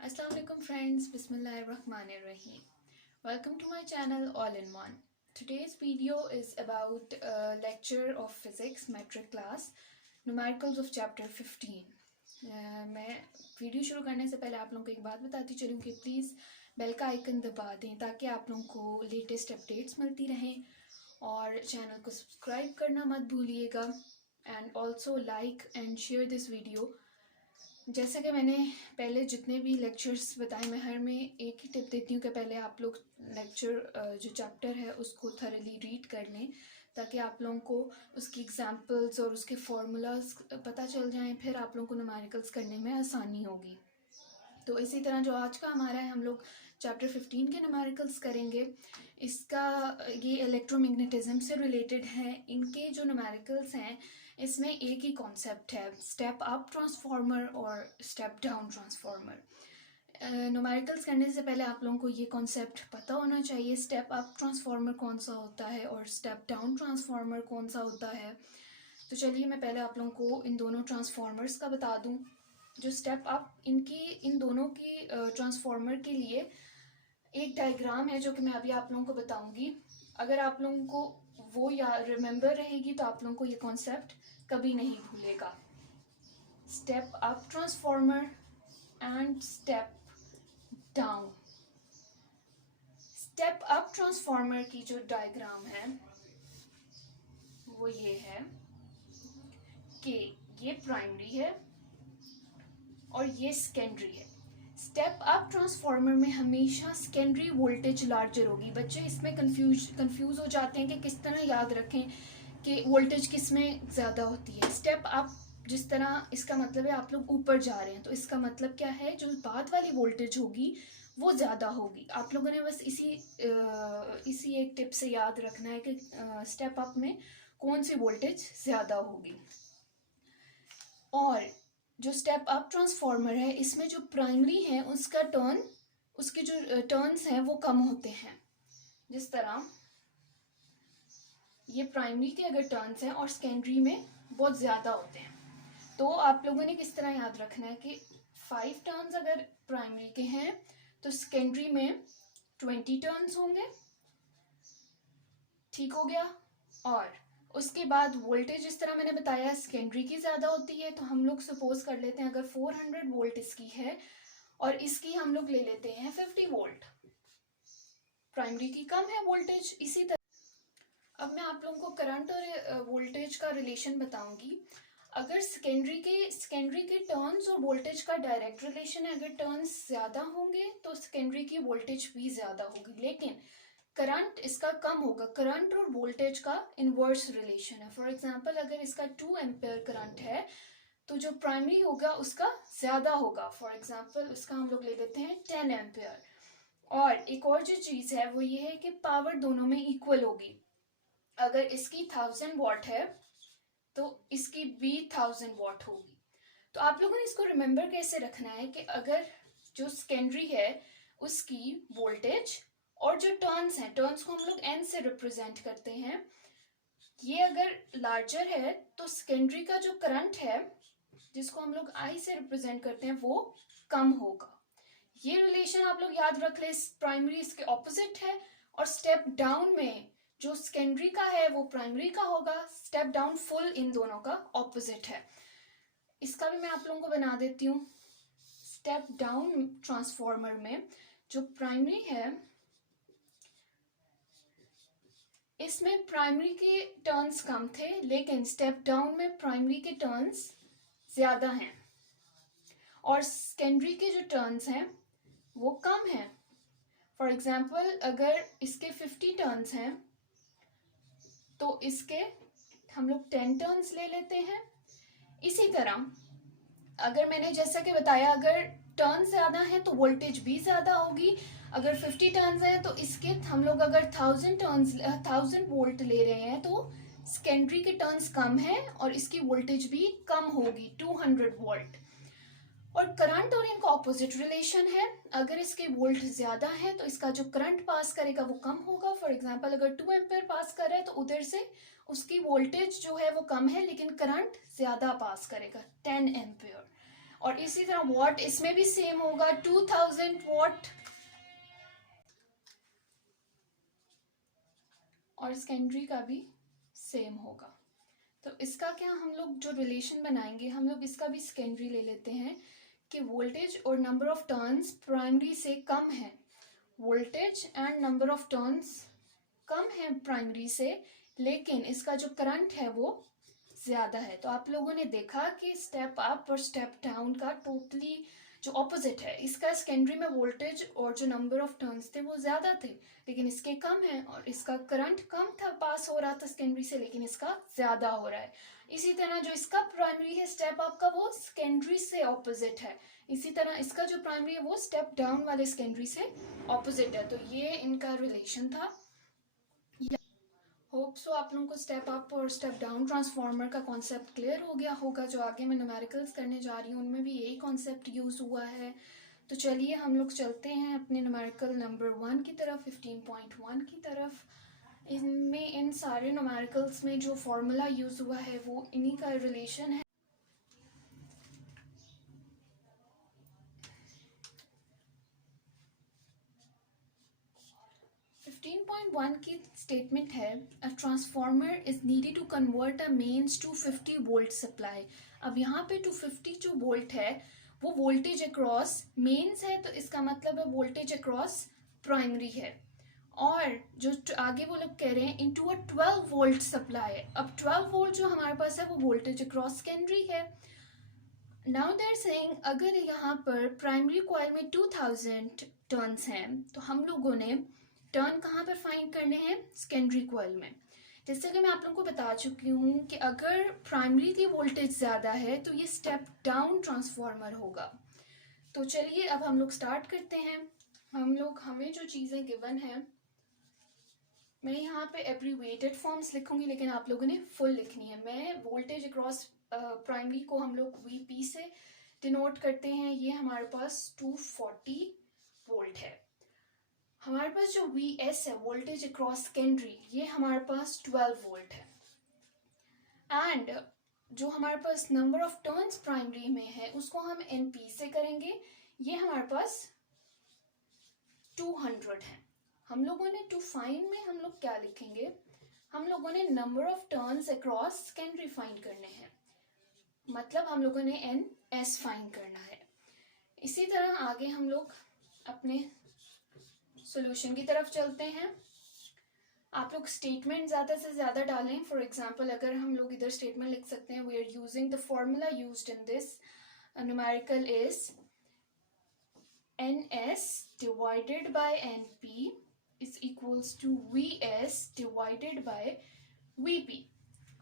Assalamu alaikum friends, Bismillahirrahmanirrahim. Welcome to my channel All in One. Today's video is about a lecture of physics metric class numericals of chapter 15. मैं video शुरू करने से पहले आप लोगों को एक बात बताती चलूँ कि प्लीज़ बेल का आइकन दबा दें ताकि आप लोगों को लेटेस्ट अपडेट्स मिलती रहें और चैनल को सब्सक्राइब करना मत भूलिएगा and also like and share this video. जैसा कि मैंने पहले जितने भी लेक्चर्स बताए, मैं हर में एक ही टिप देती हूँ कि पहले आप लोग लेक्चर जो चैप्टर है उसको थरली रीड कर लें ताकि आप लोगों को उसकी एग्जांपल्स और उसके फार्मूलाज पता चल जाएं, फिर आप लोगों को न्यूमेरिकल्स करने में आसानी होगी। तो इसी तरह जो आज का हमारा है, हम लोग चैप्टर 15 के न्यूमेरिकल्स करेंगे। इसका ये इलेक्ट्रोमैग्नेटिज्म से रिलेटेड है। इनके जो न्यूमेरिकल्स हैं इसमें एक ही कॉन्सेप्ट है, स्टेप अप ट्रांसफार्मर और स्टेप डाउन ट्रांसफार्मर। न्यूमेरिकल्स करने से पहले आप लोगों को ये कॉन्सेप्ट पता होना चाहिए, स्टेप अप ट्रांसफार्मर कौन सा होता है और स्टेप डाउन ट्रांसफार्मर कौन सा होता है। तो चलिए मैं पहले आप लोगों को इन दोनों ट्रांसफार्मर्स का बता दूं। जो स्टेप अप इन दोनों की ट्रांसफार्मर के लिए एक डायग्राम है जो कि मैं अभी आप लोगों को बताऊंगी। अगर आप लोगों को वो या रिमेंबर रहेगी तो आप लोगों को ये कॉन्सेप्ट कभी नहीं भूलेगा। Step up transformer and step down. Step up transformer की जो डायग्राम है वो ये है कि ये प्राइमरी है और ये सेकेंडरी है। स्टेप अप ट्रांसफार्मर में हमेशा सेकेंडरी वोल्टेज लार्जर होगी। बच्चे इसमें कंफ्यूज हो जाते हैं कि किस तरह याद रखें कि वोल्टेज किस में ज़्यादा होती है। स्टेप अप जिस तरह इसका मतलब है आप लोग ऊपर जा रहे हैं, तो इसका मतलब क्या है, जो बाद वाली वोल्टेज होगी वो ज़्यादा होगी। आप लोगों ने बस इसी एक टिप से याद रखना है कि स्टेप अप में कौन सी वोल्टेज ज़्यादा होगी। और जो स्टेप अप ट्रांसफार्मर है इसमें जो प्राइमरी है उसके जो टर्न्स हैं वो कम होते हैं। जिस तरह ये प्राइमरी के अगर टर्न्स हैं और सेकेंडरी में बहुत ज़्यादा होते हैं, तो आप लोगों ने किस तरह याद रखना है कि 5 टर्न्स अगर प्राइमरी के हैं तो सेकेंडरी में 20 टर्न्स होंगे। ठीक हो गया। और उसके बाद वोल्टेज जिस तरह मैंने बताया सेकेंडरी की ज़्यादा होती है, तो हम लोग सपोज कर लेते हैं अगर 400 वोल्ट इसकी है और इसकी हम लोग ले लेते हैं 50 वोल्ट, प्राइमरी की कम है वोल्टेज। इसी तरह अब मैं आप लोगों को करंट और वोल्टेज का रिलेशन बताऊंगी। अगर सेकेंडरी के टर्न्स और वोल्टेज का डायरेक्ट रिलेशन है, अगर टर्न्स ज़्यादा होंगे तो सेकेंडरी की वोल्टेज भी ज़्यादा होगी, लेकिन करंट इसका कम होगा। करंट और वोल्टेज का इनवर्स रिलेशन है। फॉर एग्जांपल अगर इसका 2 एम्पेयर करंट है तो जो प्राइमरी होगा उसका ज़्यादा होगा। फॉर एग्जांपल उसका हम लोग ले लेते हैं 10 एम्पेयर। और एक और जो चीज़ है वो ये है कि पावर दोनों में इक्वल होगी। अगर इसकी 1000 वॉट है तो इसकी भी 1000 वॉट होगी। तो आप लोगों ने इसको रिमेंबर कैसे रखना है कि अगर जो सेकेंडरी है उसकी वोल्टेज और जो टर्न्स हैं, टर्न्स को हम लोग एन से रिप्रेजेंट करते हैं, ये अगर लार्जर है तो सेकेंडरी का जो करंट है जिसको हम लोग आई से रिप्रेजेंट करते हैं वो कम होगा। ये रिलेशन आप लोग याद रख ले। प्राइमरी इसके ऑपोजिट है और स्टेप डाउन में जो सेकेंडरी का है वो प्राइमरी का होगा, स्टेप डाउन फुल इन दोनों का ऑपोजिट है। इसका भी मैं आप लोगों को बना देती हूँ। स्टेप डाउन ट्रांसफार्मर में जो प्राइमरी है इसमें प्राइमरी के टर्न्स कम थे, लेकिन स्टेप डाउन में प्राइमरी के टर्न्स ज़्यादा हैं और सेकेंडरी के जो टर्न्स हैं वो कम हैं। फॉर एग्जाम्पल अगर इसके 50 टर्न्स हैं तो इसके हम लोग 10 टर्न्स ले लेते हैं। इसी तरह अगर मैंने जैसा कि बताया अगर टर्न ज़्यादा है तो वोल्टेज भी ज़्यादा होगी। अगर 50 टर्न्स हैं तो इसके हम लोग अगर 1000 वोल्ट ले रहे हैं तो सेकेंडरी के टर्न्स कम है और इसकी वोल्टेज भी कम होगी 200 वोल्ट। और करंट और इनका ऑपोजिट रिलेशन है। अगर इसके वोल्ट ज़्यादा है तो इसका जो करंट पास करेगा वो कम होगा। फॉर एग्जांपल अगर 2 एम्पेयर पास कर रहा है तो उधर से उसकी वोल्टेज जो है वो कम है लेकिन करंट ज़्यादा पास करेगा 10 एम्पेयर। और इसी तरह वॉट इसमें भी सेम होगा, 2000 वॉट, और सेकेंडरी का भी सेम होगा। तो इसका क्या हम लोग जो रिलेशन बनाएंगे, हम लोग इसका भी सेकेंडरी ले लेते हैं कि वोल्टेज और नंबर ऑफ टर्न्स प्राइमरी से कम है, voltage and number of turns कम है प्राइमरी से, लेकिन इसका जो करंट है वो ज्यादा है। तो आप लोगों ने देखा कि स्टेप अप और स्टेप डाउन का टोटली जो ऑपोजिट है, इसका सेकेंडरी में वोल्टेज और जो नंबर ऑफ टर्न्स थे वो ज्यादा थे, लेकिन इसके कम है, और इसका करंट कम था, पास हो रहा था सेकेंडरी से, लेकिन इसका ज्यादा हो रहा है। इसी तरह जो इसका प्राइमरी है स्टेप अप का, वो सेकेंडरी से ऑपोजिट है। इसी तरह इसका जो प्राइमरी है वो स्टेप डाउन वाले सेकेंडरी से ऑपोजिट है। तो ये इनका रिलेशन था। होप सो आप लोगों को स्टेप अप और स्टेप डाउन ट्रांसफार्मर का कॉन्सेप्ट क्लियर हो गया होगा। जो आगे मैं न्यूमेरिकल्स करने जा रही हूँ उनमें भी यही कॉन्सेप्ट यूज़ हुआ है। तो चलिए हम लोग चलते हैं अपने न्यूमेरिकल नंबर 1 की तरफ, 15.1 की तरफ। इनमें इन सारे न्यूमेरिकल्स में जो फॉर्मूला यूज़ हुआ है वो इन्हीं का रिलेशन है। 15.1 की स्टेटमेंट है, a transformer is needed to convert a mains to 50 volt supply. अब यहाँ पे 250 जो वोल्ट है वो वोल्टेज अक्रॉस मेन्स है, तो इसका मतलब है वोल्टेज अक्रॉस प्राइमरी है। और जो आगे वो लोग कह रहे हैं इनटू अ 12 वोल्ट सप्लाई। अब 12 वोल्ट जो हमारे पास है वो वोल्टेज अक्रॉस सेकेंडरी है। नाउ देयर सेइंग अगर यहाँ पर प्राइमरी कॉइल में 2000 टर्न्स हैं, तो हम लोगों ने टर्न कहाँ पर फाइंड करने हैं, सेकेंडरी कॉइल में। जैसे कि मैं आप लोगों को बता चुकी हूँ कि अगर प्राइमरी की वोल्टेज ज़्यादा है तो ये स्टेप डाउन ट्रांसफार्मर होगा। तो चलिए अब हम लोग स्टार्ट करते हैं। हमें जो चीज़ें गिवन है, मैं यहाँ पे एब्रीवेटेड फॉर्म्स लिखूंगी, लेकिन आप लोगों ने फुल लिखनी है। मैं वोल्टेज अक्रॉस प्राइमरी को हम लोग वीपी से डिनोट करते हैं। ये हमारे पास 240 वोल्ट है। हमारे पास जो वी एस है, वोल्टेज अक्रॉस सेकेंडरी, ये हमारे पास 12 वोल्ट है। एंड जो हमारे पास नंबर ऑफ टर्न्स प्राइमरी में है उसको हम एनपी से करेंगे, ये हमारे पास 200 है। हम लोगों ने टू फाइंड में हम लोग क्या लिखेंगे, हम लोगों ने number of turns across secondary find करने हैं, मतलब हम लोगों ने एन एस फाइंड करना है। इसी तरह आगे हम लोग अपने सॉल्यूशन की तरफ चलते हैं। आप लोग स्टेटमेंट ज़्यादा से ज़्यादा डालें। फॉर एग्जांपल अगर हम लोग इधर स्टेटमेंट लिख सकते हैं, we are using the formula used in this numerical is NS divided by NP is equals to VS divided by VP।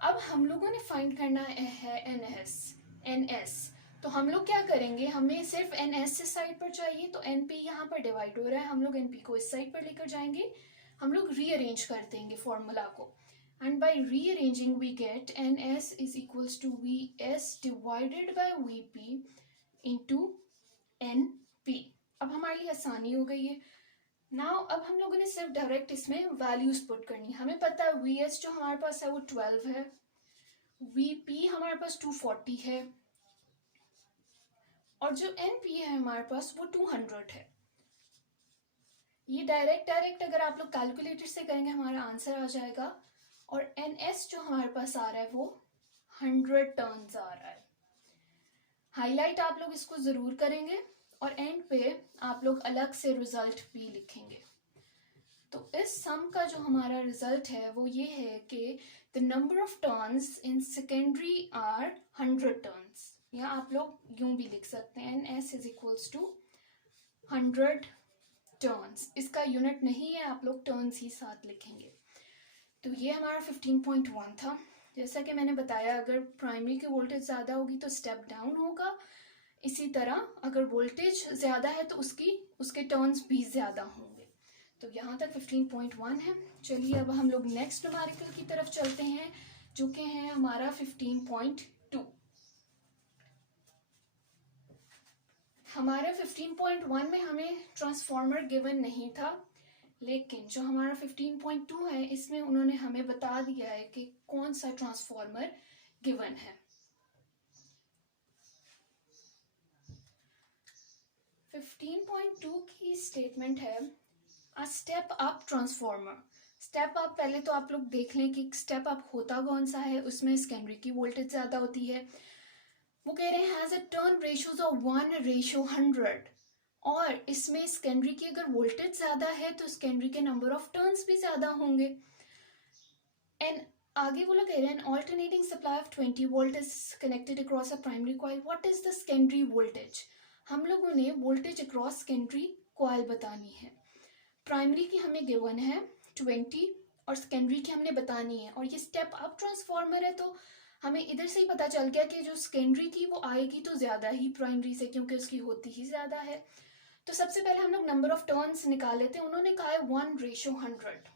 अब हम लोगों ने फाइंड करना है NS। तो हम लोग क्या करेंगे, हमें सिर्फ NS इस साइड पर चाहिए, तो NP यहाँ पर डिवाइड हो रहा है, हम लोग NP को इस साइड पर लेकर जाएंगे, हम लोग रीअरेंज कर देंगे फॉर्मूला को, and by rearranging we get NS is equals to VS divided by VP into NP। अब हमारे लिए आसानी हो गई है। नाउ अब हम लोगों ने सिर्फ डायरेक्ट इसमें वैल्यूज पुट करनी। हमें पता है VS जो हमारे पास है वो 12 है, VP हमारे पास 240 है, और जो NP है हमारे पास वो 200 है। ये डायरेक्ट अगर आप लोग कैलकुलेटर से करेंगे हमारा आंसर आ जाएगा। और NS जो हमारे पास आ रहा है वो 100 टर्न्स आ रहा है। हाईलाइट आप लोग इसको जरूर करेंगे, और एंड पे आप लोग अलग से रिजल्ट भी लिखेंगे। तो इस सम का जो हमारा रिजल्ट है वो ये है कि the number of turns in secondary are 100 turns, या आप लोग यूं भी लिख सकते हैं NS is equals to 100 turns. इसका यूनिट नहीं है, आप लोग टर्न्स ही साथ लिखेंगे। तो ये हमारा 15.1 था। जैसा कि मैंने बताया, अगर प्राइमरी की वोल्टेज ज़्यादा होगी तो स्टेप डाउन होगा, इसी तरह अगर वोल्टेज ज़्यादा है तो उसके टर्न्स भी ज़्यादा होंगे। तो यहाँ तक 15.1 है। चलिए अब हम लोग नेक्स्ट न्यूमेरिकल की तरफ चलते हैं, जो कि है हमारा 15.2। हमारे 15.1 में हमें ट्रांसफार्मर गिवन नहीं था, लेकिन जो हमारा 15.2 है इसमें उन्होंने हमें बता दिया है कि कौन सा ट्रांसफार्मर गिवन है। 15.2 की स्टेटमेंट है a step up transformer. Step up, पहले तो आप लोग देख लें कि स्टेप अप होता कौन सा है। उसमें सेकेंडरी की वोल्टेज ज़्यादा होती है। वो कह रहे हैं has a turn ratios of 1:100, और इसमें सेकेंडरी की अगर वोल्टेज ज़्यादा है तो सेकेंडरी के नंबर ऑफ टर्न्स भी ज़्यादा होंगे। एंड आगे वो लोग कह रहे हैं alternating supply of 20 volt is connected across a primary coil. What is the secondary voltage? हम लोगों ने वोल्टेज अक्रॉस सेकेंडरी कॉइल बतानी है। प्राइमरी की हमें गिवन है 20 और सेकेंडरी की हमने बतानी है। और ये स्टेप अप ट्रांसफॉर्मर है तो हमें इधर से ही पता चल गया कि जो सेकेंडरी की वो आएगी तो ज़्यादा ही प्राइमरी से, क्योंकि उसकी होती ही ज़्यादा है। तो सबसे पहले हम लोग नंबर ऑफ टर्न्स निकाल लेते हैं। उन्होंने कहा है 1:100।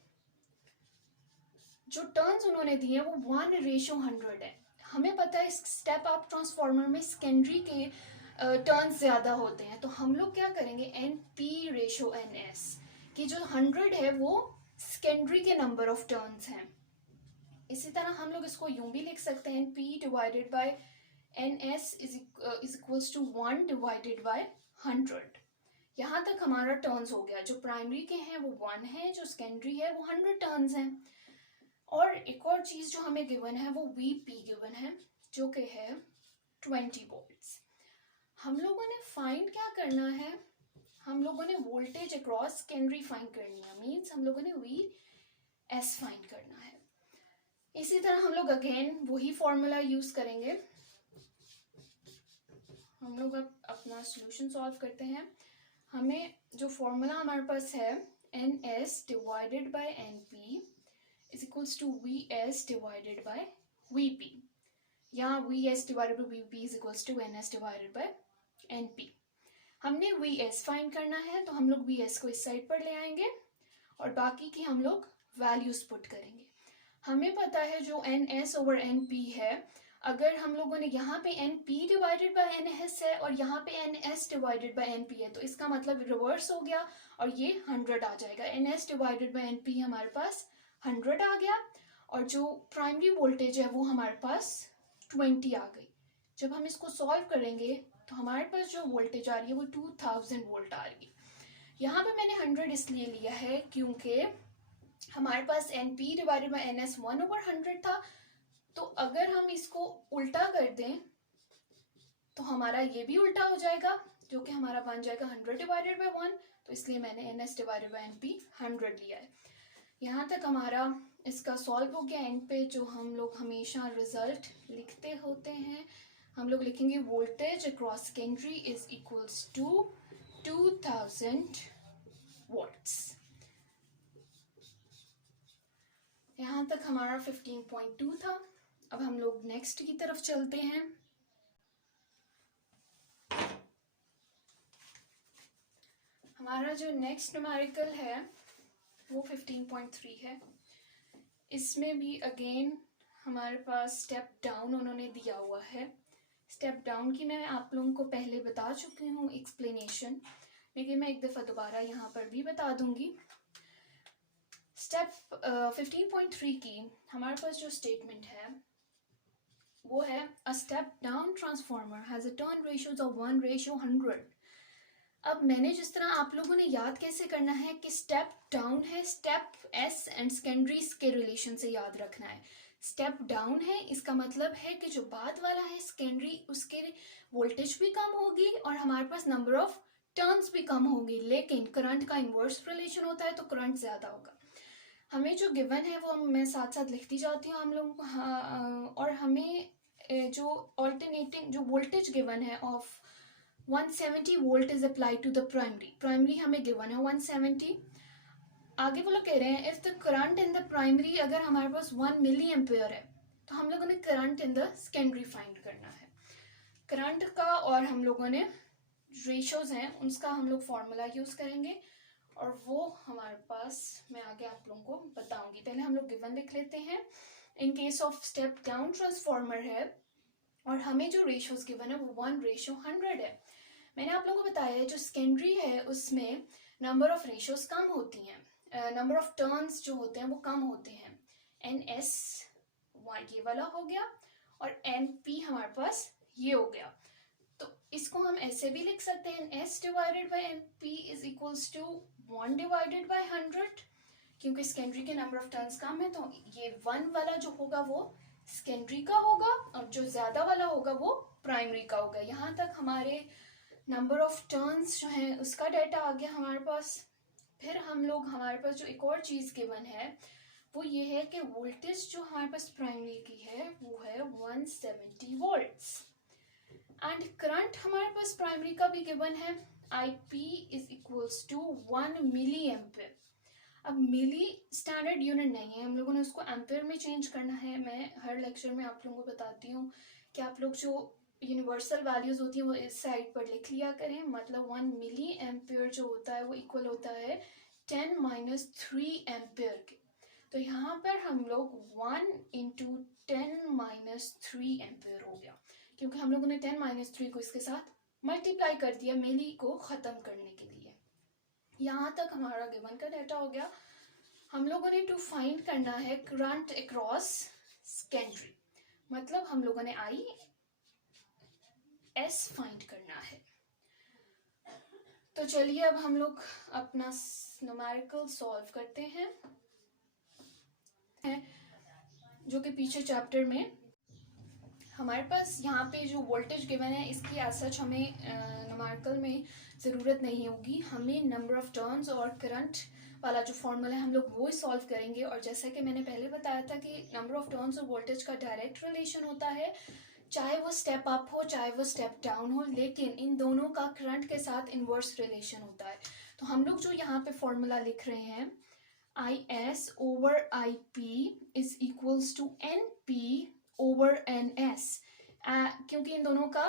जो टर्न्स उन्होंने दिए हैं वो 1:100 है। हमें पता है स्टेप अप ट्रांसफॉर्मर में सेकेंडरी के टर्न्स ज़्यादा होते हैं, तो हम लोग क्या करेंगे NP/NS कि जो 100 है वो सेकेंडरी के नंबर ऑफ टर्न्स हैं। इसी तरह हम लोग इसको यूं भी लिख सकते हैं P/NS इज इक्वल्स टू 1/100। यहाँ तक हमारा टर्न्स हो गया। जो प्राइमरी के हैं वो 1 है, जो सेकेंडरी है वो 100 टर्न्स हैं। और एक और चीज जो हमें गिवन है वो VP गिवन है, जो कि है 20 वोल्ट्स। हम लोगों ने फाइंड क्या करना है? हम लोगों ने वोल्टेज अक्रॉस सेकेंडरी फाइंड करनी है। मींस हम लोगों ने VS फाइंड करना है। इसी तरह हम लोग अगेन वही फॉर्मूला यूज करेंगे। हम लोग अब अपना सॉल्यूशन सॉल्व करते हैं। हमें जो फॉर्मूला हमारे पास है NS divided by NP is equals to VS divided by VP। यहाँ VS divided by VP is equals to NS divided by NP। हमने VS फाइंड करना है तो हम लोग VS को इस साइड पर ले आएंगे और बाकी की हम लोग वैल्यूज पुट करेंगे। हमें पता है जो NS ओवर NP है, अगर हम लोगों ने यहाँ पे NP डिवाइडेड बाय NS है और यहाँ पे NS डिवाइडेड बाय NP है, तो इसका मतलब रिवर्स हो गया और ये 100 आ जाएगा। NS डिवाइडेड बाय NP हमारे पास 100 आ गया और जो प्राइमरी वोल्टेज है वो हमारे पास 20 आ गई। जब हम इसको सॉल्व करेंगे तो हमारे पास जो वोल्टेज आ रही है वो 2000 वोल्ट आ रही है। यहाँ पे मैंने 100 इसलिए लिया है क्योंकि हमारे पास NP डिवाइडेड बाय NS 1/100 था। तो अगर हम इसको उल्टा कर दें तो हमारा ये भी उल्टा हो जाएगा, जो कि हमारा बन जाएगा 100 डिवाइडेड बाय 1। तो इसलिए मैंने NS डिवाइडेड बाय NP 100 लिया है। यहाँ तक हमारा इसका सॉल्व हो गया। एंड पे जो हम लोग हमेशा रिजल्ट लिखते होते हैं, हम लोग लिखेंगे voltage across secondary is equals to 2000 volts. यहाँ तक हमारा 15.2 था। अब हम लोग नेक्स्ट की तरफ चलते हैं। हमारा जो नेक्स्ट न्यूमेरिकल है वो 15.3 है। इसमें भी अगेन हमारे पास स्टेप डाउन उन्होंने दिया हुआ है। स्टेप डाउन की मैं आप लोगों को पहले बता चुकी हूँ एक्सप्लेनेशन, लेकिन मैं एक दफ़ा दोबारा यहाँ पर भी बता दूंगी। स्टेप 15.3 की हमारे पास जो स्टेटमेंट है वो है a step down transformer has a turn ratios of 1:100। अब मैंने जिस तरह आप लोगों ने याद कैसे करना है कि स्टेप डाउन है, स्टेप S एंड सेकेंडरीज के रिलेशन से याद रखना है। स्टेप डाउन है इसका मतलब है कि जो बाद वाला है सेकेंडरी, उसके वोल्टेज भी कम होगी और हमारे पास नंबर ऑफ टर्न्स भी कम होगी, लेकिन करंट का इन्वर्स रिलेशन होता है तो करंट ज़्यादा होगा। हमें जो गिवन है वो मैं साथ साथ लिखती जाती हूँ हम लोगों को। और हमें जो ऑल्टरनेटिंग जो वोल्टेज गिवन है of 170 volt is apply to the primary हमें गिवन है 170। आगे वो लोग कह रहे हैं if the current in the primary, अगर हमारे पास 1 मिली एम्पेयर है तो हम लोगों ने current in the secondary find करना है। करंट का और हम लोगों ने रेशियोज हैं उसका हम लोग फॉर्मूला यूज करेंगे और वो हमारे पास मैं आगे आप लोगों को बताऊंगी। पहले हम लोग गिवन लिख लेते हैं। In case of step down transformer है और हमें जो रेशियोज गिवन है वो 1:100 है। मैंने आप लोगों को बताया है जो सेकेंडरी है उसमें नंबर ऑफ रेशियोज कम होती हैं, नंबर ऑफ टर्न्स जो होते हैं वो कम होते हैं। NS ये वाला हो गया और NP हमारे पास ये हो गया। तो इसको हम ऐसे भी लिख सकते हैं, S divided by M P is equals to 1 divided by 100, क्योंकि सेकेंडरी के नंबर ऑफ टर्न्स कम है तो ये 1 वाला जो होगा वो सेकेंडरी का होगा और जो ज़्यादा वाला होगा वो प्राइमरी का होगा। यहाँ तक हमारे नंबर ऑफ टर्न्स जो है उसका डाटा आ गया हमारे पास। फिर हम लोग, हमारे पास जो एक और चीज़ गिवन है वो ये है कि वोल्टेज जो हमारे पास प्राइमरी की है वो है 170 वोल्ट्स एंड करंट हमारे पास प्राइमरी का भी गिवन है, IP is equals to 1 milli ampere. अब मिली स्टैंडर्ड यूनिट नहीं है, हम लोगों ने उसको एम्पेयर में चेंज करना है। मैं हर लेक्चर में आप लोगों को बताती हूँ कि आप लोग जो यूनिवर्सल वैल्यूज होती हैं वो इस साइड पर लिख लिया करें। मतलब 1 मिली एम्पेयर जो होता है वो इक्वल होता है 10 माइनस 3 एम्पेयर के। तो यहाँ पर हम लोग 1 इंटू 10 माइनस 3 एम्पेयर हो गया, क्योंकि हम लोगों ने 10 माइनस 3 को इसके साथ मल्टीप्लाई कर दिया मिली को ख़त्म करने के लिए। यहाँ तक हमारा गिवन का डाटा हो गया। हम लोगों ने टू फाइंड करना है करंट अक्रॉस सेकेंडरी, मतलब हम लोगों ने IS फाइंड करना है। तो चलिए अब हम लोग अपना न्यूमेरिकल सॉल्व करते हैं, जो कि पीछे चैप्टर में हमारे पास यहाँ पे जो वोल्टेज गिवन है इसकी एज सच हमें न्यूमेरिकल में ज़रूरत नहीं होगी। हमें नंबर ऑफ टर्न्स और करंट वाला जो फॉर्मूला है हम लोग वो ही सॉल्व करेंगे। और जैसा कि मैंने पहले बताया था कि नंबर ऑफ टर्न्स और वोल्टेज का डायरेक्ट रिलेशन होता है, चाहे वो स्टेप अप हो चाहे वो स्टेप डाउन हो, लेकिन इन दोनों का करंट के साथ इन्वर्स रिलेशन होता है। तो हम लोग जो यहाँ पे फॉर्मूला लिख रहे हैं IS over IP is equals to NP over NS, क्योंकि इन दोनों का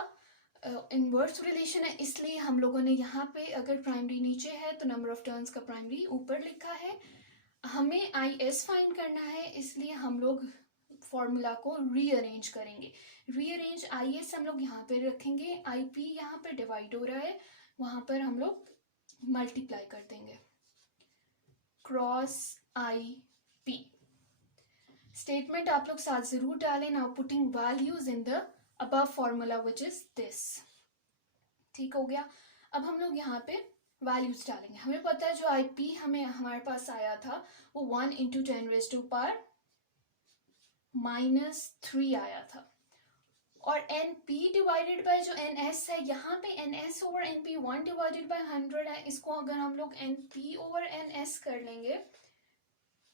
इन्वर्स रिलेशन है इसलिए हम लोगों ने यहाँ पे अगर प्राइमरी नीचे है तो नंबर ऑफ टर्न्स का प्राइमरी ऊपर लिखा है। हमें IS फाइंड करना है इसलिए हम लोग फॉर्मूला को रीअरेंज करेंगे। रीअरेंज IS हम लोग यहाँ पे रखेंगे, IP यहाँ पे डिवाइड हो रहा है, वहाँ पर हम लोग मल्टीप्लाई कर देंगे क्रॉस IP। स्टेटमेंट आप लोग साथ जरूर डालें। Now putting values in the above formula which is this. ठीक हो गया। अब हम लोग यहाँ पे वैल्यूज डालेंगे। हमें पता है जो IP हमें हमारे पास आया था वो 1 इंटू 10 रेज टू पावर -3 आया था, और NP डिवाइडेड बाय जो NS है, यहाँ पे NS over NP 1 divided by 100 है। इसको अगर हम लोग NP ओवर NS कर लेंगे,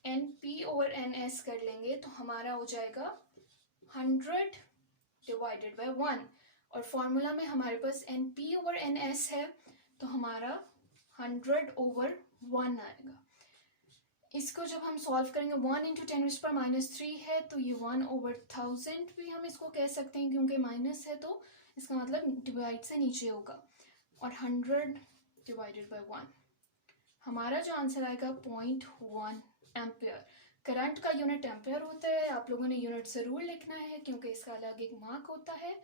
NP ओवर NS कर लेंगे तो हमारा हो जाएगा 100 डिवाइडेड बाय 1, और फॉर्मूला में हमारे पास NP ओवर NS है तो हमारा 100 ओवर 1 आएगा। इसको जब हम सॉल्व करेंगे 1 इंटू 10 रेज़्ड पावर -3 है तो ये 1 ओवर 1000 भी हम इसको कह सकते हैं, क्योंकि माइनस है तो इसका मतलब डिवाइड से नीचे होगा, और 100 डिवाइडेड बाय 1 हमारा जो आंसर आएगा 0.1 एम्पेयर। करंट का यूनिट एम्पेयर होता है, आप लोगों ने यूनिट ज़रूर लिखना है क्योंकि इसका अलग एक मार्क होता है।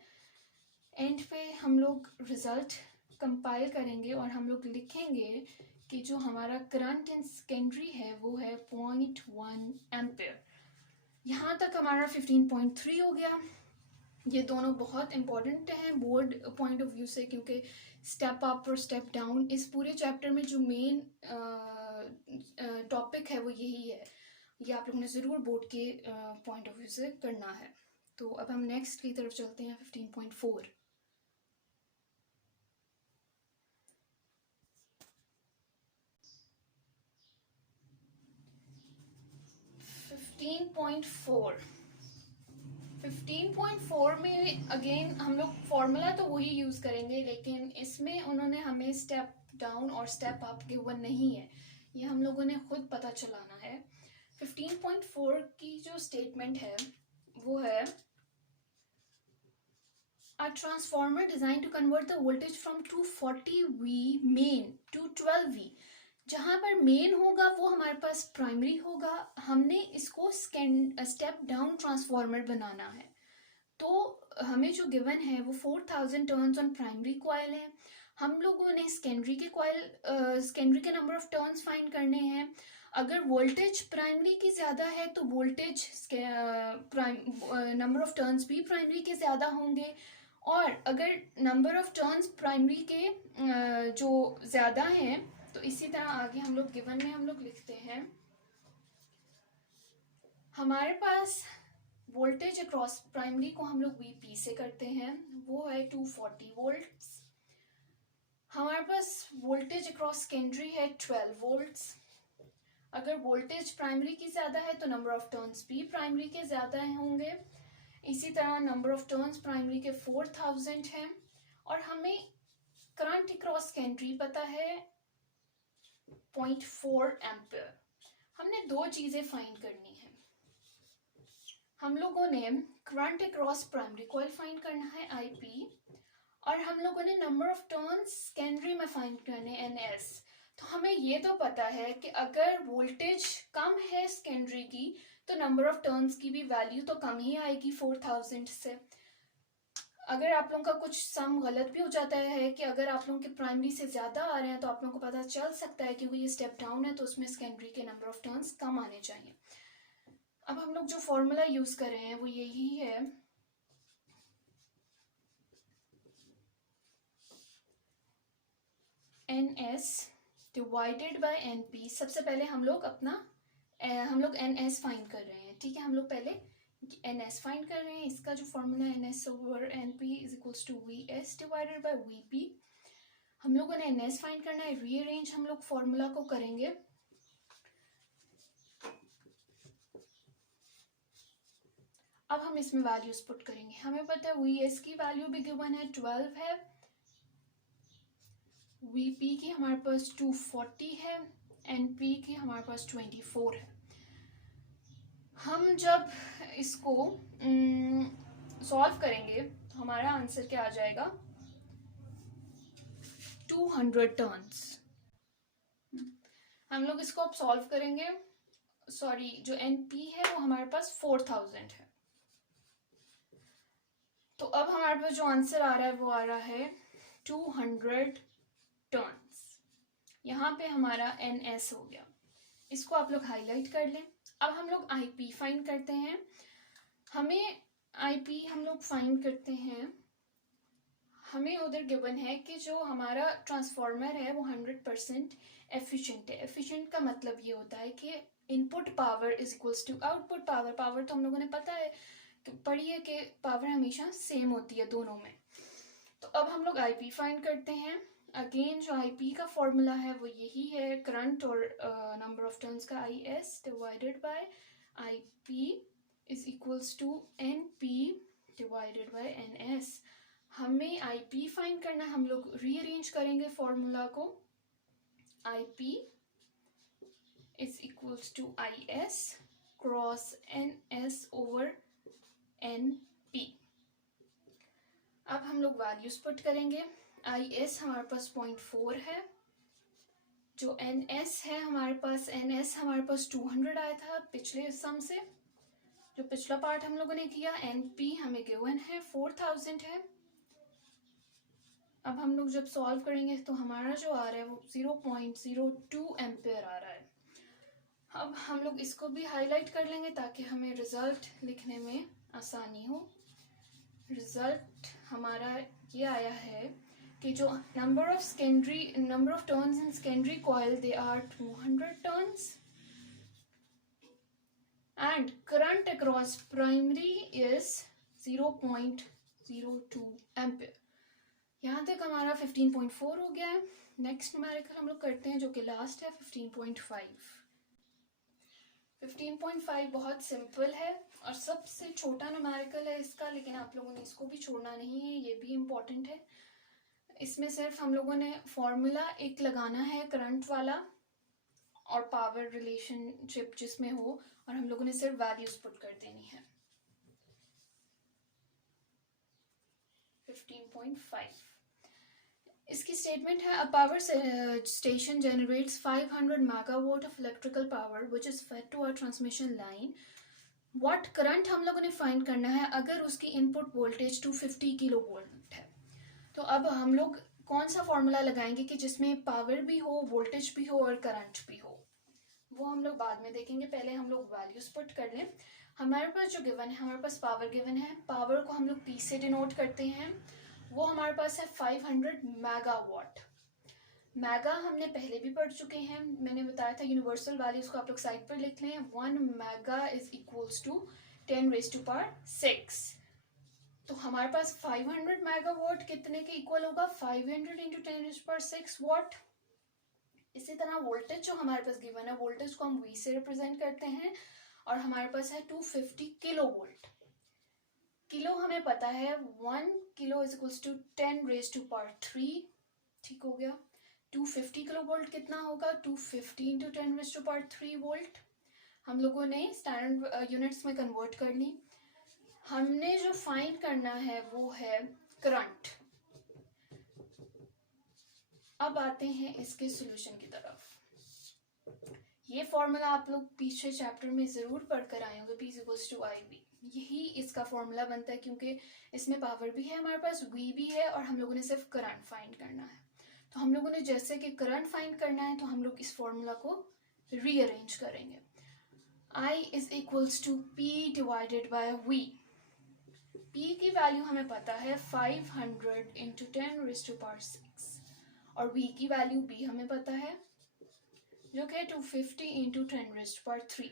एंड पे हम लोग रिजल्ट कंपाइल करेंगे और हम लोग लिखेंगे कि जो हमारा करंट इन सेकेंडरी है वो है 0.1 एम्पेयर। यहाँ तक हमारा 15.3 हो गया। ये दोनों बहुत इंपॉर्टेंट हैं बोर्ड पॉइंट ऑफ व्यू से, क्योंकि स्टेप अप और स्टेप डाउन इस पूरे चैप्टर में जो मेन टॉपिक है वो यही है। ये आप लोगों ने ज़रूर बोर्ड के पॉइंट ऑफ व्यू से करना है। तो अब हम नेक्स्ट की तरफ चलते हैं 15.4। 15.4 में अगेन हम लोग फॉर्मूला तो वही यूज़ करेंगे, लेकिन इसमें उन्होंने हमें स्टेप डाउन और स्टेप अप गिवन नहीं है, ये हम लोगों ने खुद पता चलाना है। 15.4 की जो स्टेटमेंट है वो है A transformer designed to convert the voltage from 240V main to 12V। जहाँ पर मेन होगा वो हमारे पास प्राइमरी होगा, हमने इसको स्टेप डाउन ट्रांसफॉर्मर बनाना है। तो हमें जो गिवन है वो 4000 टर्न्स ऑन प्राइमरी कॉइल है। हम लोगों ने सेकेंडरी के नंबर ऑफ टर्न्स फाइंड करने हैं। अगर वोल्टेज प्राइमरी की ज़्यादा है तो वोल्टेज नंबर ऑफ टर्न्स भी प्राइमरी के ज़्यादा होंगे, और अगर नंबर ऑफ टर्न्स प्राइमरी के जो ज़्यादा हैं तो इसी तरह आगे हम लोग गिवन में हम लोग लिखते हैं हमारे पास वोल्टेज अक्रॉस प्राइमरी को हम लोग वीपी से करते हैं, वो है 240 वोल्ट्स। हमारे पास वोल्टेज अक्रॉस सेकेंडरी है 12 वोल्ट्स। अगर वोल्टेज प्राइमरी की ज़्यादा है तो नंबर ऑफ टर्न्स भी प्राइमरी के ज़्यादा होंगे। इसी तरह नंबर ऑफ टर्न्स प्राइमरी के 4000 हैं और हमें करंट अक्रॉस सेकेंडरी पता है 0.4 एम्पियर। हमने दो चीज़ें फाइंड करनी है। हम लोगों ने current across primary coil find करना है आईपी, और हम लोगों ने नंबर ऑफ टर्न्स सेकेंडरी में फाइंड करने एनएस। तो हमें ये तो पता है कि अगर वोल्टेज कम है सेकेंडरी की तो नंबर ऑफ टर्न्स की भी वैल्यू तो कम ही आएगी 4000 से। अगर आप लोगों का कुछ सम गलत भी हो जाता है कि अगर आप लोगों के प्राइमरी से ज़्यादा आ रहे हैं तो आप लोगों को पता चल सकता है क्योंकि ये स्टेप डाउन है तो उसमें सेकेंडरी के नंबर ऑफ टर्न्स कम आने चाहिए। अब हम लोग जो फॉर्मूला यूज़ कर रहे हैं वो यही है, NS डिवाइडेड बाय NP। सबसे पहले हम लोग NS फाइंड कर रहे हैं, ठीक है। हम लोग पहले NS फाइंड कर रहे हैं। इसका जो formula NS over NP is equals to VS divided by VP। हम लोगों ने NS फाइंड करना है, रीअरेंज हम लोग फॉर्मूला को करेंगे। अब हम इसमें वैल्यूज पुट करेंगे। हमें पता है VS की वैल्यू भी गिवन है 12 है, VP की हमारे पास 240 है, NP की हमारे पास 24 है। हम जब इसको सॉल्व करेंगे तो हमारा आंसर क्या आ जाएगा, 200 टर्न्स। हम लोग इसको अब सॉल्व करेंगे। सॉरी, जो NP है वो हमारे पास 4000 है। तो अब हमारे पास जो आंसर आ रहा है वो आ रहा है 200 टर्न्स। यहाँ पे हमारा NS हो गया, इसको आप लोग हाईलाइट कर लें। अब हम लोग IP फाइंड करते हैं। हमें IP हम लोग फाइंड करते हैं, हमें उधर गिवन है कि जो हमारा ट्रांसफार्मर है वो 100% एफिशिएंट है। एफिशिएंट का मतलब ये होता है कि input power is equals to output power. Power तो हम लोगों ने पता है पढ़ी है कि पावर हमेशा सेम होती है दोनों में। तो अब हम लोग IP फाइंड करते हैं। अगेन जो IP का फॉर्मूला है वो यही है, करंट और नंबर ऑफ टर्न्स का IS divided by IP is equals to NP divided by NS। हमें IP फाइंड करना है, हम लोग रीअरेंज करेंगे फॉर्मूला को। IP is equals to IS cross NS over NP। अब हम लोग वैल्यूज पुट करेंगे। IS हमारे पास 0.4 है, जो NS है हमारे पास, NS हमारे पास 200 आया था पिछले सम से, जो पिछला पार्ट हम लोगों ने किया। NP हमें गिवन है 4000 है। अब हम लोग जब सॉल्व करेंगे तो हमारा जो आ रहा है वो 0.02 एम्पेयर आ रहा है। अब हम लोग इसको भी हाईलाइट कर लेंगे ताकि हमें रिजल्ट लिखने में आसानी हो। रिजल्ट हमारा ये आया है कि जो number of turns in secondary coil they are 200 turns and current across primary is 0.02 ampere. यहाँ तक हमारा 15.4 हो गया है। नेक्स्ट न्यूमेरिकल हम लोग करते हैं जो कि लास्ट है 15.5। 15.5 बहुत सिंपल है और सबसे छोटा न्यूमेरिकल है इसका, लेकिन आप लोगों ने इसको भी छोड़ना नहीं है, ये भी इम्पोर्टेंट है। इसमें सिर्फ हम लोगों ने फॉर्मूला एक लगाना है करंट वाला और पावर रिलेशनशिप जिसमें हो, और हम लोगों ने सिर्फ वैल्यूज पुट कर देनी है। 15.5 इसकी स्टेटमेंट है, a power station generates 500 megawatt of electrical power which is fed to a transmission line. What current हम लोगों ने फाइंड करना है अगर उसकी इनपुट वोल्टेज 250 किलो वोल्ट है। तो अब हम लोग कौन सा फॉर्मूला लगाएंगे कि जिसमें पावर भी हो, वोल्टेज भी हो और करंट भी हो, वो हम लोग बाद में देखेंगे। पहले हम लोग वैल्यूज पुट कर लें। हमारे पास जो गिवन है, हमारे पास पावर गिवन है, पावर को हम लोग P से डिनोट करते हैं, वो हमारे पास है 500 मेगावाट। मेगा हमने पहले भी पढ़ चुके हैं, मैंने बताया था यूनिवर्सल वैल्यूज को आप लोग साइड पर लिख लें। 1 मेगा इज इक्वल्स टू 10⁻6। तो हमारे पास 500 मेगावाट कितने के इक्वल होगा? 500 इंटू 10⁻6 वाट। इसी तरह वोल्टेज जो हमारे पास गिवन है, वोल्टेज को हम V से रिप्रेजेंट करते हैं और हमारे पास है 250 किलो वोल्ट। किलो हमें पता है 1 किलो इज इक्वल्स टू 10⁻3। ठीक हो गया। 250 किलो वोल्ट कितना होगा? 250 इंटू 10⁻3 वोल्ट। हम लोगों ने स्टैंडर्ड यूनिट्स में कन्वर्ट कर ली। हमने जो फाइंड करना है वो है करंट। अब आते हैं इसके सॉल्यूशन की तरफ। ये फॉर्मूला आप लोग पीछे चैप्टर में जरूर पढ़कर आए होंगे, P इक्वल्स टू IV। यही इसका फॉर्मूला बनता है, क्योंकि इसमें पावर भी है हमारे पास, V भी है, और हम लोगों ने सिर्फ करंट फाइंड करना है। तो हम लोगों ने जैसे कि करंट फाइंड करना है, तो हम लोग इस फॉर्मूला को रीअरेंज करेंगे। I is equals to P divided by V। P की वैल्यू हमें पता है 500 इंटू 10⁻6 और V की वैल्यू B हमें पता है जो कि 250 इंटू 10⁻3।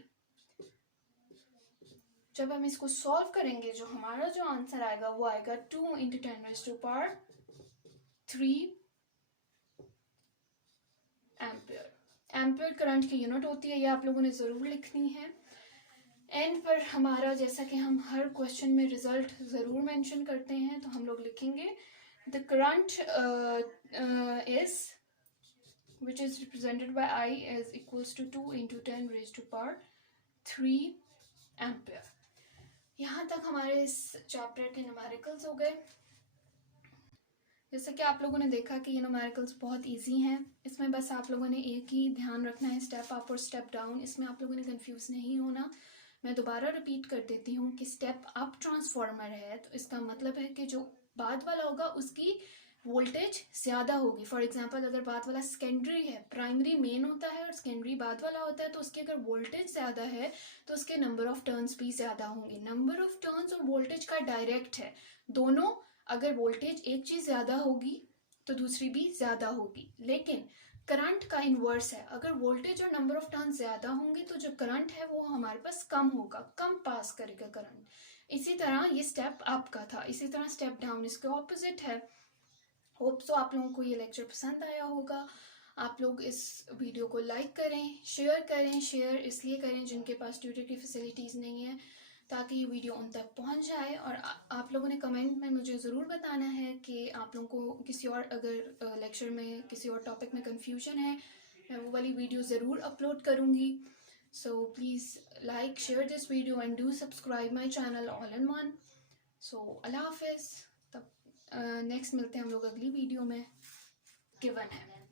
जब हम इसको सॉल्व करेंगे, जो हमारा जो आंसर आएगा वो आएगा 2 इंटू 10⁻3 एम्पियर। एम्पियर करंट की यूनिट होती है, ये आप लोगों ने ज़रूर लिखनी है। एंड पर हमारा, जैसा कि हम हर क्वेश्चन में रिजल्ट ज़रूर मेंशन करते हैं, तो हम लोग लिखेंगे the current is which is represented by I is equals to 2 into 10⁻3 ampere. यहाँ तक हमारे इस चैप्टर के न्यूमेरिकल्स हो गए। जैसे कि आप लोगों ने देखा कि ये न्यूमेरिकल्स बहुत इजी हैं। इसमें बस आप लोगों ने एक ही ध्यान रखना है, स्टेप अप और स्टेप डाउन। इसमें आप लोगों ने कंफ्यूज नहीं होना। मैं दोबारा रिपीट कर देती हूँ कि स्टेप अप ट्रांसफॉर्मर है, तो इसका मतलब है कि जो बाद वाला होगा उसकी वोल्टेज ज़्यादा होगी। फॉर एग्जांपल, अगर बाद वाला सेकेंडरी है, प्राइमरी मेन होता है और सेकेंडरी बाद वाला होता है, तो उसकी अगर वोल्टेज ज़्यादा है तो उसके नंबर ऑफ टर्न्स भी ज़्यादा होंगे। नंबर ऑफ टर्न्स और वोल्टेज का डायरेक्ट है, दोनों। अगर वोल्टेज एक चीज़ ज़्यादा होगी तो दूसरी भी ज़्यादा होगी। लेकिन करंट का इन्वर्स है, अगर वोल्टेज और नंबर ऑफ टर्न ज़्यादा होंगे तो जो करंट है वो हमारे पास कम होगा, कम पास करेगा करंट। इसी तरह ये स्टेप अप का था, इसी तरह स्टेप डाउन इसके ऑपोजिट है। होप सो आप लोगों को ये लेक्चर पसंद आया होगा। आप लोग इस वीडियो को लाइक करें, शेयर करें। शेयर इसलिए करें जिनके पास ट्विटर की फैसिलिटीज़ नहीं है, ताकि ये वीडियो उन तक पहुंच जाए। और आप लोगों ने कमेंट में मुझे ज़रूर बताना है कि आप लोगों को किसी और, अगर लेक्चर में किसी और टॉपिक में कन्फ्यूजन है, मैं वो वाली वीडियो ज़रूर अपलोड करूँगी। So please like, share this video and do subscribe my channel all in one. So अल्लाह हाफिज़। तब नेक्स्ट मिलते हैं हम लोग अगली वीडियो में। गिवन है।